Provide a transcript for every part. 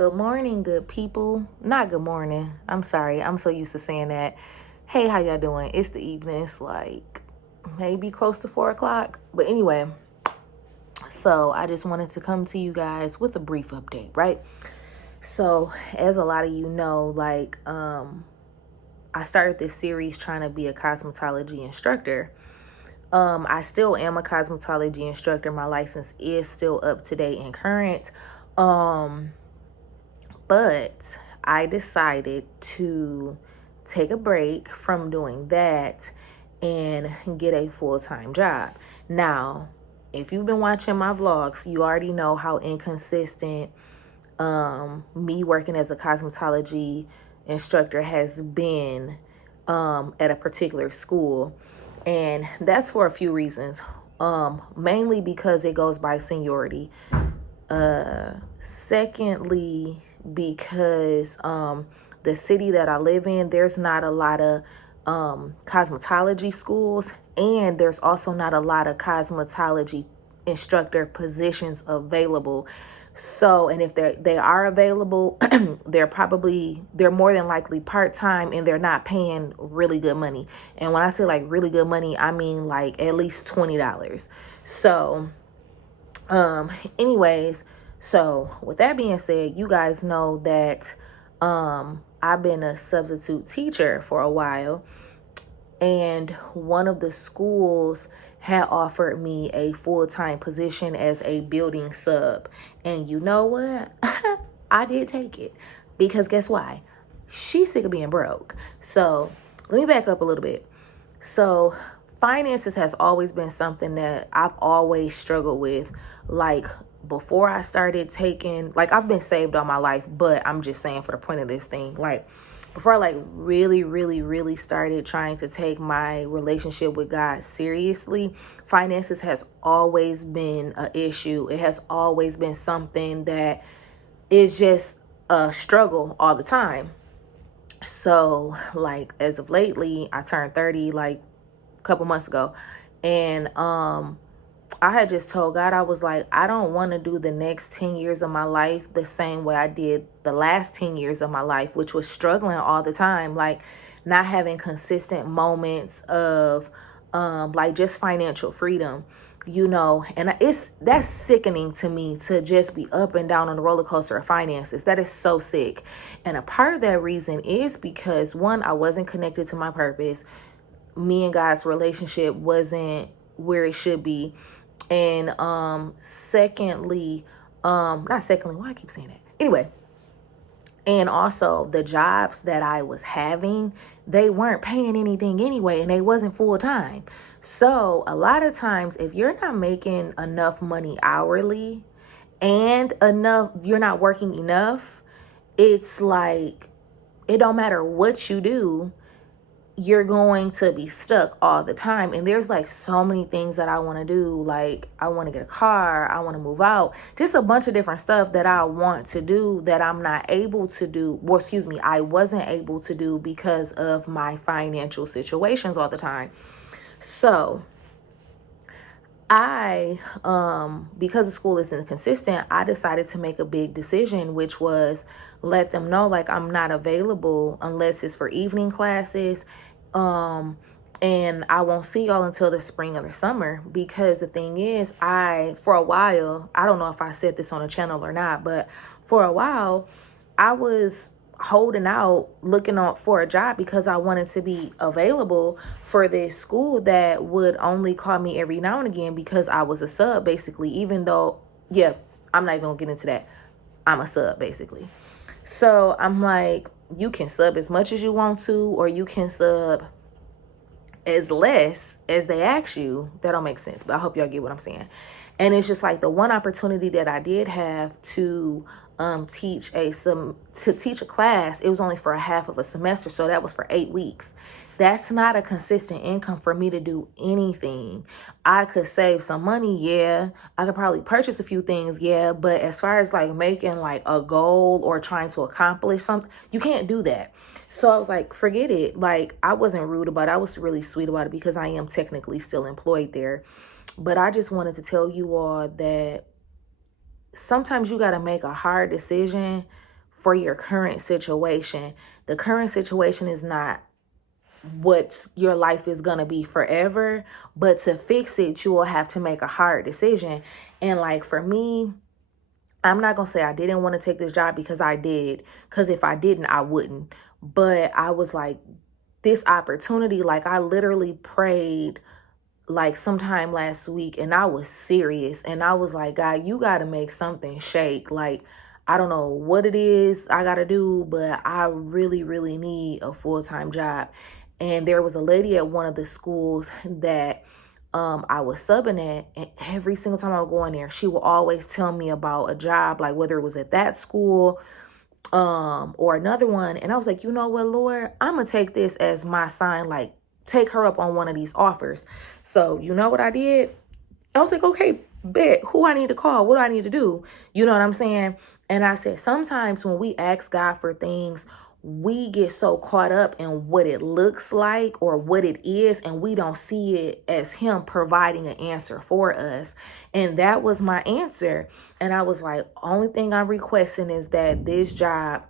Good morning, good people. Not good morning. I'm sorry. I'm so used to saying that. Hey, how y'all doing? It's the evening. It's like maybe close to 4 o'clock. But anyway, so I just wanted to come to you guys with a brief update, right? So as a lot of you know, I started this series trying to be a cosmetology instructor. I still am a cosmetology instructor. My license is still up to date and current. But I decided to take a break from doing that and get a full-time job. Now, if you've been watching my vlogs, you already know how inconsistent me working as a cosmetology instructor has been at a particular school. And that's for a few reasons. Mainly because it goes by seniority. Secondly, because the city that I live in, there's not a lot of cosmetology schools, and there's also not a lot of cosmetology instructor positions available. So, and if they are available, they're more than likely part-time, and they're not paying really good money. And when I say like really good money, I mean like at least $20. So, anyways, so with that being said, you guys know that I've been a substitute teacher for a while, and one of the schools had offered me a full-time position as a building sub. And you know what? I did take it, because guess why? She's sick of being broke. So let me back up a little bit. So finances has always been something that I've always struggled with. Like before I started taking, like I've been saved all my life, but I'm just saying for the point of this thing, like before I like really started trying to take my relationship with God seriously, finances has always been an issue. It has always been something that is just a struggle all the time. So like as of lately, I turned 30 like a couple months ago, and I had just told God, I was like, I don't want to do the next 10 years of my life the same way I did the last 10 years of my life, which was struggling all the time, like not having consistent moments of like just financial freedom, you know. And that's sickening to me, to just be up and down on the roller coaster of finances. That is so sick. And a part of that reason is because, one, I wasn't connected to my purpose. Me and God's relationship wasn't where it should be. And secondly, not secondly, why I keep saying that? Anyway, and also the jobs that I was having, they weren't paying anything anyway, and they wasn't full time. So a lot of times, if you're not making enough money hourly and you're not working enough, it's like, it don't matter what you do, you're going to be stuck all the time. And there's like so many things that I want to do. Like I want to get a car, I want to move out, just a bunch of different stuff that I want to do that I'm not able to do. Well, excuse me, I wasn't able to do because of my financial situations all the time. So because the school is inconsistent, I decided to make a big decision, which was let them know like I'm not available unless it's for evening classes. And I won't see y'all until the spring or the summer, because the thing is, for a while, I don't know if I said this on the channel or not, but for a while, I was holding out, looking out for a job because I wanted to be available for this school that would only call me every now and again, because I was a sub basically, even though, yeah, I'm not even gonna get into that. I'm a sub basically. So I'm like, you can sub as much as you want to, or you can sub as less as they ask you. That don't make sense, but I hope y'all get what I'm saying. And it's just like the one opportunity that I did have to teach a class, it was only for a half of a semester, so that was for 8 weeks. That's not a consistent income for me to do anything. I could save some money, yeah. I could probably purchase a few things, yeah. But as far as like making like a goal or trying to accomplish something, you can't do that. So I was like, forget it. Like, I wasn't rude about it. I was really sweet about it, because I am technically still employed there. But I just wanted to tell you all that sometimes you got to make a hard decision for your current situation. The current situation is not what your life is going to be forever, but to fix it, you will have to make a hard decision. And like for me, I'm not going to say I didn't want to take this job, because I did, because if I didn't, I wouldn't. But I was like, this opportunity, like I literally prayed like sometime last week, and I was serious, and I was like, God, you got to make something shake. Like, I don't know what it is I got to do, but I really, really need a full-time job. And there was a lady at one of the schools that I was subbing at, and every single time I would go in there, she would always tell me about a job, like whether it was at that school or another one. And I was like, you know what, Lord, I'm gonna take this as my sign, like take her up on one of these offers. So you know what I did? I was like, okay, bet, who I need to call, what do I need to do? You know what I'm saying? And I said, sometimes when we ask God for things, we get so caught up in what it looks like or what it is, and we don't see it as him providing an answer for us. And that was my answer. And I was like, only thing I'm requesting is that this job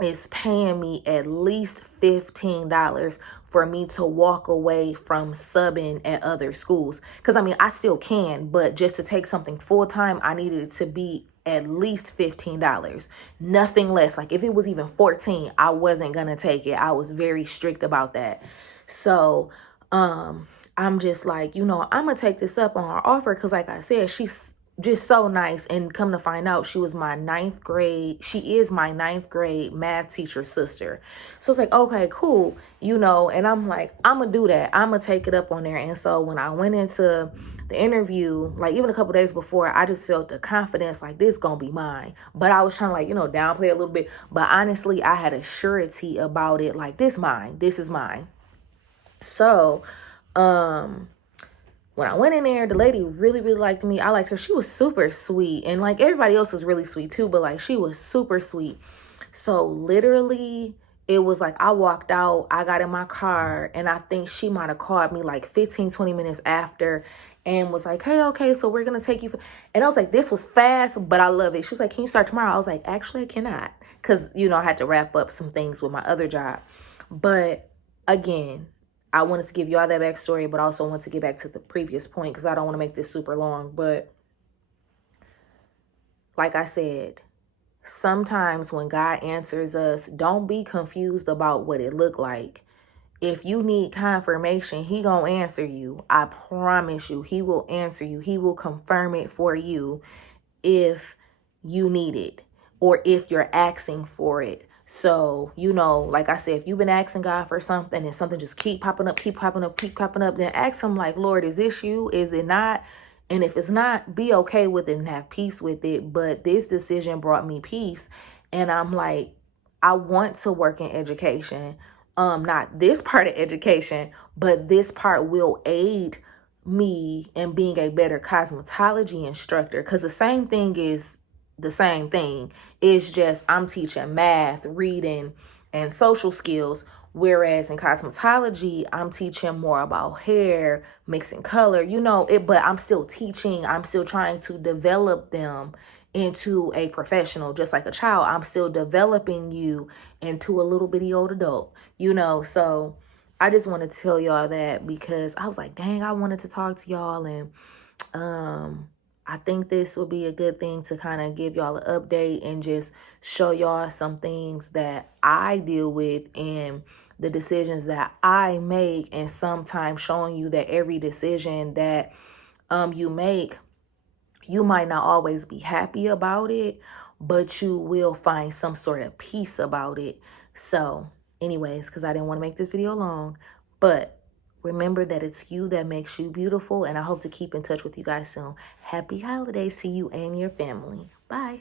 is paying me at least $15 for me to walk away from subbing at other schools. Because I mean, I still can, but just to take something full time, I needed it to be at least $15, nothing less. Like if it was even 14, I wasn't gonna take it. I was very strict about that. So I'm just like, you know, I'm gonna take this up on her offer, because like I said, she's just so nice. And come to find out, she is my ninth grade math teacher's sister. So it's like, okay, cool, you know. And I'm like, I'm gonna do that, I'm gonna take it up on there. And so when I went into the interview, like even a couple days before, I just felt the confidence, like this gonna be mine. But I was trying to, like, you know, downplay a little bit. But honestly, I had a surety about it, like this is mine. So when I went in there, the lady really, really liked me. I liked her. She was super sweet. And like everybody else was really sweet too, but like she was super sweet. So literally, it was like I walked out, I got in my car, and I think she might have called me like 15-20 minutes after and was like, hey, okay, so we're going to take you. And I was like, this was fast, but I love it. She was like, can you start tomorrow? I was like, actually, I cannot. Because, you know, I had to wrap up some things with my other job. But again, I wanted to give you all that backstory, but also want to get back to the previous point, because I don't want to make this super long. But like I said, sometimes when God answers us, don't be confused about what it looked like. If you need confirmation, he gonna answer you. I promise you, he will answer you. He will confirm it for you if you need it, or if you're asking for it. So, you know, like I said, if you've been asking God for something and something just keep popping up, then ask him like, Lord, is this you? Is it not? And if it's not, be okay with it and have peace with it. But this decision brought me peace. And I'm like, I want to work in education. Not this part of education, but this part will aid me in being a better cosmetology instructor. Because the same thing is the same thing. It's just I'm teaching math, reading, and social skills. Whereas in cosmetology, I'm teaching more about hair, mixing color, you know, but I'm still teaching. I'm still trying to develop them into a professional, just like a child. I'm still developing you into a little bitty old adult, you know. So I just wanted to tell y'all that, because I was like, dang, I wanted to talk to y'all. And I think this will be a good thing to kind of give y'all an update and just show y'all some things that I deal with and the decisions that I make, and sometimes showing you that every decision that you make, you might not always be happy about it, but you will find some sort of peace about it. So anyways, because I didn't want to make this video long, but remember that it's you that makes you beautiful. And I hope to keep in touch with you guys soon. Happy holidays to you and your family. Bye.